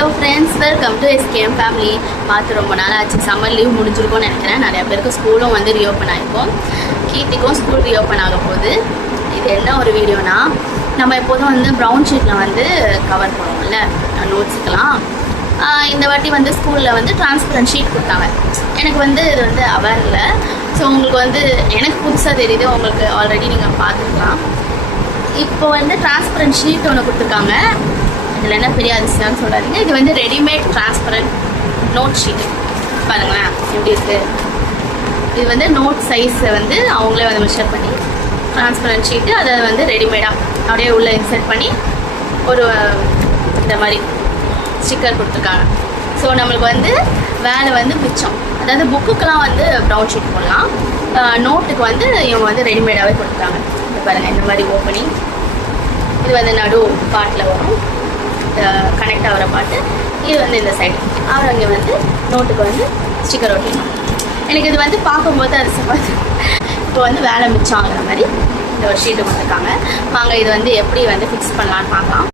Hello friends, welcome to SKM family. பார்த்து ரொம்ப நாள் ஆச்சு. சம்மர் லீவ் முடிஞ்சிருக்கும்னு நினைக்கிறேன். நிறைய பேருக்கு ஸ்கூலும் வந்து ரீஓப்பன் ஆகிருக்கும். கீர்த்திக்கும் ஸ்கூல் ரீஓப்பன் ஆக போகுது. இது என்ன ஒரு வீடியோனா, நம்ம எப்போதும் வந்து ப்ரௌன் ஷீட்டில் வந்து கவர் பண்ணுவோம்ல நோட்ஸுக்கெல்லாம். இந்த வாட்டி வந்து ஸ்கூலில் வந்து டிரான்ஸ்பரண்ட் ஷீட் கொடுத்தாங்க. எனக்கு வந்து இது வந்து அவர் இல்லை. ஸோ உங்களுக்கு வந்து எனக்கு புதுசாக தெரியுது, உங்களுக்கு ஆல்ரெடி நீங்கள் பார்த்துக்கலாம். இப்போ வந்து டிரான்ஸ்பரண்ட் ஷீட் ஒன்று கொடுத்துருக்காங்க. இதில் என்ன பெரிய அதிசயம்னு சொல்லாதீங்க. இது வந்து ரெடிமேட் டிரான்ஸ்பரண்ட் நோட் ஷீட்டு. பாருங்களேன் எப்படி இருக்குது. இது வந்து நோட் சைஸை வந்து அவங்களே வந்து மெஷர் பண்ணி டிரான்ஸ்பரண்ட் ஷீட்டு அதை வந்து ரெடிமேடாக அப்படியே உள்ளே இன்சர்ட் பண்ணி ஒரு இந்த மாதிரி ஸ்டிக்கர் கொடுத்துருக்காங்க. ஸோ நம்மளுக்கு வந்து வேலை வந்து மிச்சம். அதாவது புக்குக்கெலாம் வந்து ப்ரௌன் ஷீட் போடலாம், நோட்டுக்கு வந்து இவங்க வந்து ரெடிமேடாகவே கொடுத்துருக்காங்க. இது பாருங்கள், இந்த மாதிரி ஓப்பனிங். இது வந்து நடு பாட்டில் வரும், கனெக்ட் ஆகிற பாட்டு. இது வந்து இந்த சைடு அவர் அங்கே வந்து நோட்டுக்கு வந்து ஸ்டிக்கர் ஒட்டிடணும். எனக்கு இது வந்து பார்க்கும்போது அது பார்த்து இப்போ வந்து வேலை மிச்சம் ஆகிற மாதிரி இந்த ஒரு ஷீட்டு கொடுத்துருக்காங்க. வாங்க இது வந்து எப்படி வந்து ஃபிக்ஸ் பண்ணலான்னு பார்க்கலாம்.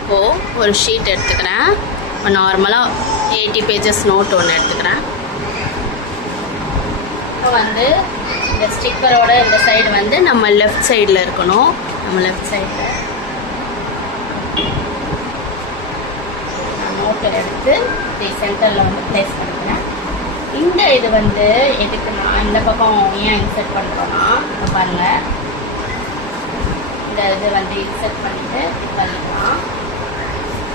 இப்போது ஒரு ஷீட் எடுத்துக்கிறேன். இப்போ நார்மலாக 80 பேஜஸ் நோட் ஒன்று எடுத்துக்கிறேன். இப்போ வந்து இந்த ஸ்டிக்கரோட இந்த சைடு வந்து நம்ம லெஃப்ட் சைடில் இருக்கணும். நம்ம லெஃப்ட் சைடில் நோட்டை எடுத்து சென்டரில் வந்து ப்ளேஸ் பண்ணிக்கிறேன். இந்த இது வந்து எதுக்கு நான் இந்த பக்கம் ஏன் இன்சர்ட் பண்ணுறோன்னா, இப்போ பாருங்கள், இந்த இது வந்து இன்சர்ட் பண்ணிவிட்டு பண்ணிக்கலாம்.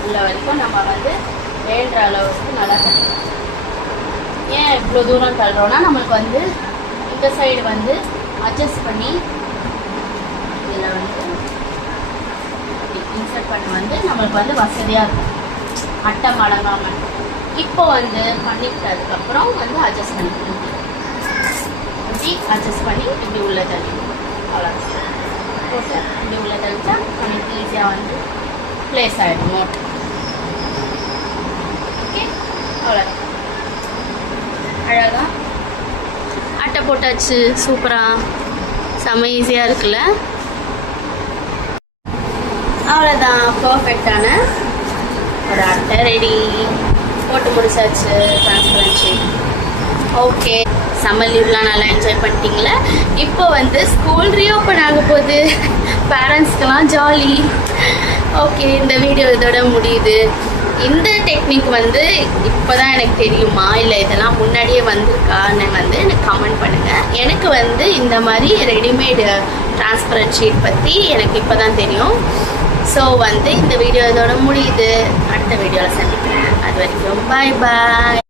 உள்ள வரைக்கும் நம்ம வந்து வேண்ட அளவுக்கு நல்லா தள்ளிக்கலாம். ஏன் இவ்வளோ தூரம் தள்ளுறோன்னா, நம்மளுக்கு வந்து இந்த சைடு வந்து அட்ஜஸ்ட் பண்ணி இதில் வந்து இன்சர்ட் பண்ண வந்து நம்மளுக்கு வந்து வசதியாக இருக்கும், அட்டை மடங்காமல். இப்போ வந்து பண்ணிக்கிட்டதுக்கப்புறம் வந்து அட்ஜஸ்ட் பண்ணிக்கணும். இப்படி அட்ஜஸ்ட் பண்ணி இப்படி உள்ள தள்ளிக்கணும். அவ்வளோ போட்டு இப்படி உள்ள தள்ளிச்சா நம்மளுக்கு ஈஸியாக வந்து ப்ளேஸ் ஆகிடும் நோட். ஓகே, அவ்வளோ அழகாக அட்டை போட்டாச்சு. சூப்பராக செம்ம ஈஸியாக இருக்குல்ல. அவ்வளோதான், பர்ஃபெக்டான ஒரு அட்டை ரெடி. போட்டு முடிச்சாச்சு டிரான்ஸ்பரண்ட் ஷீட். ஓகே, சம்மர் லீவ்லாம் நல்லா என்ஜாய் பண்ணிட்டீங்களே. இப்போ வந்து ஸ்கூல் ரீஓப்பன் ஆக போகுது. பேரண்ட்ஸ்க்கெலாம் ஜாலி. ஓகே, இந்த வீடியோ இதோட முடியுது. இந்த டெக்னிக் வந்து இப்போ தான் எனக்கு தெரியுமா, இல்லை இதெல்லாம் முன்னாடியே வந்திருக்கான்னு வந்து எனக்கு கமெண்ட் பண்ணுங்கள். எனக்கு வந்து இந்த மாதிரி ரெடிமேடு டிரான்ஸ்பரண்ட் ஷீட் பற்றி எனக்கு இப்போ தான் தெரியும். ஸோ வந்து இந்த வீடியோ இதோட முடியுது. அடுத்த வீடியோவில் சந்திக்கிறேன். அது வரைக்கும் பாய் பாய்.